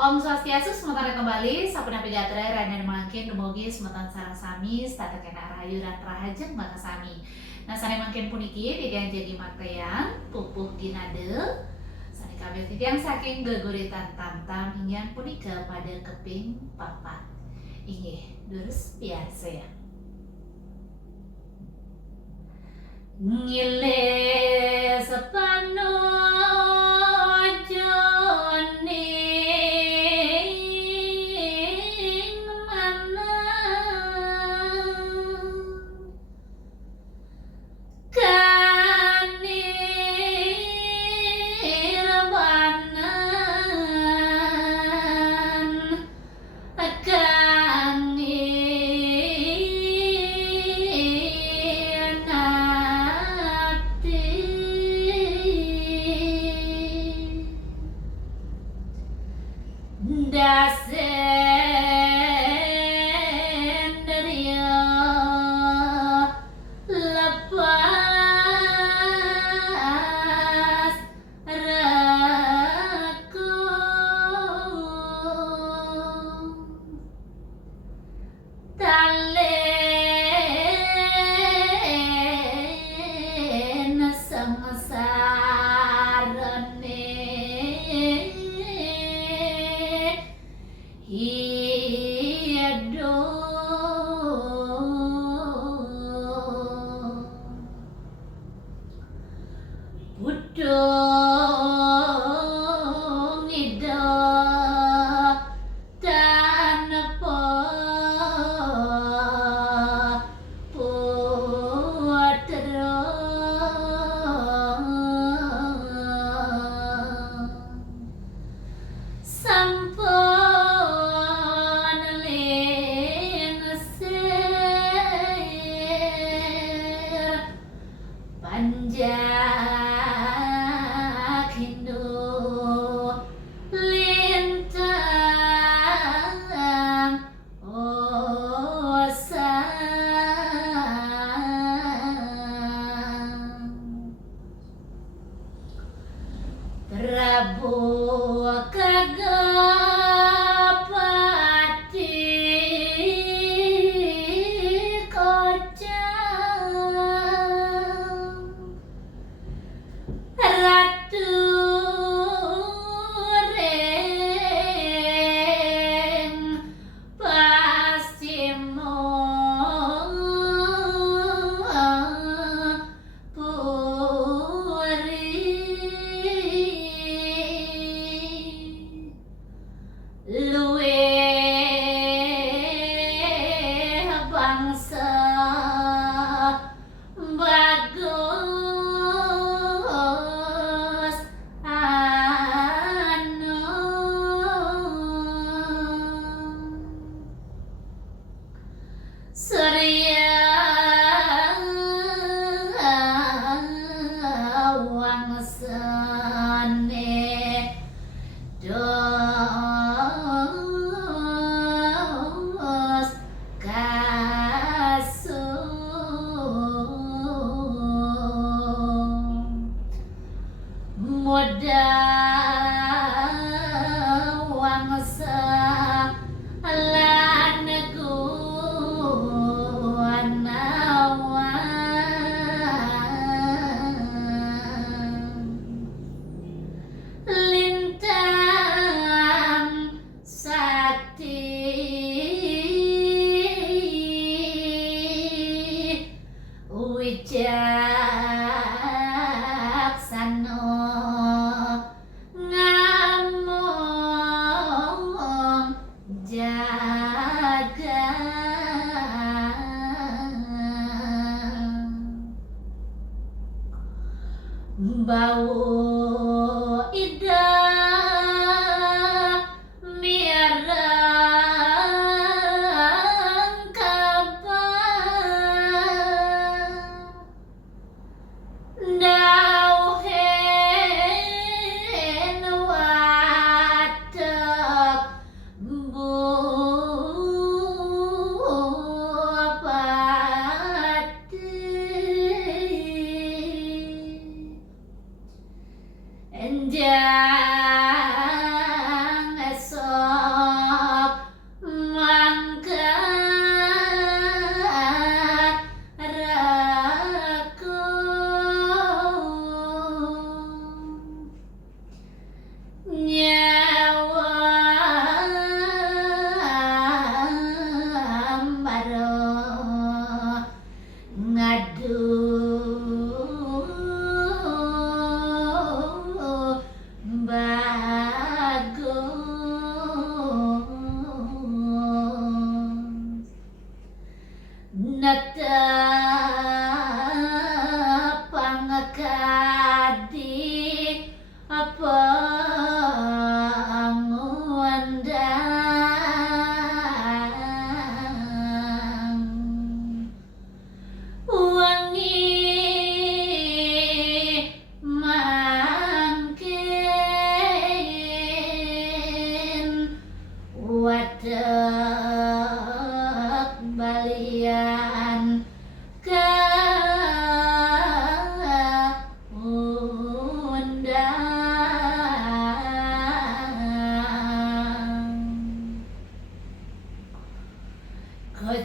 Om Swastiastu, sementara kembali, Sapuna Pigatra, Raden Mangkin, Dumugi, semetan sarang sami, stata kena rahayu dan rahajeng maka sami. Nah, sane mangkin puniki, tidiang jadi makteang, pupuh ginade, sane kabeh tidiang saking geguritan tamtam, hingga punika pada keping papat. Inggih, durus biasa ya. Ngile sepano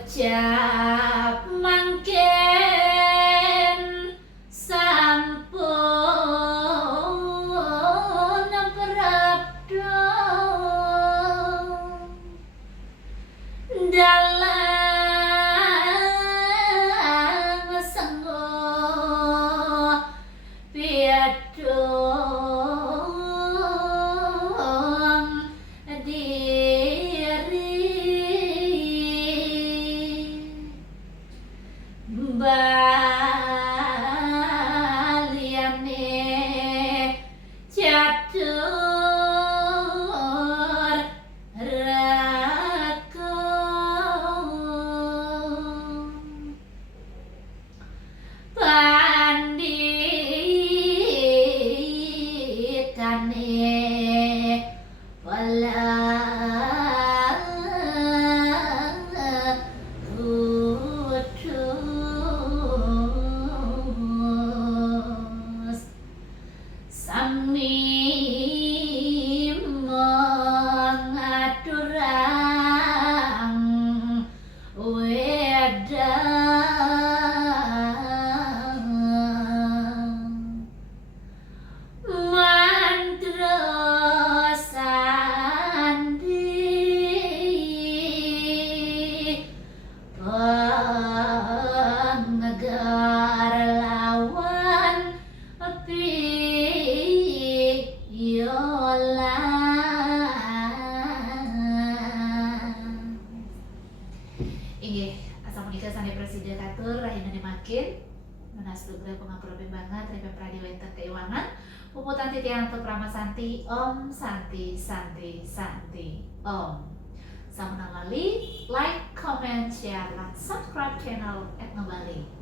ucap mangken sampun prapta dalang senggo piadong diri baliane catur rakong panditane wala putus sami mengaturang wedang mantra sandi pengegar lawan piolan. Inggih, asa punika sane presiden katur rahina makin menas dugra pengapura banget repe pradiwa enten keuangan puputan titian untuk Rama Santi Om Santi Santi Santi Om. Sampun ngali like, comment, share, dan subscribe channel Etno Bali.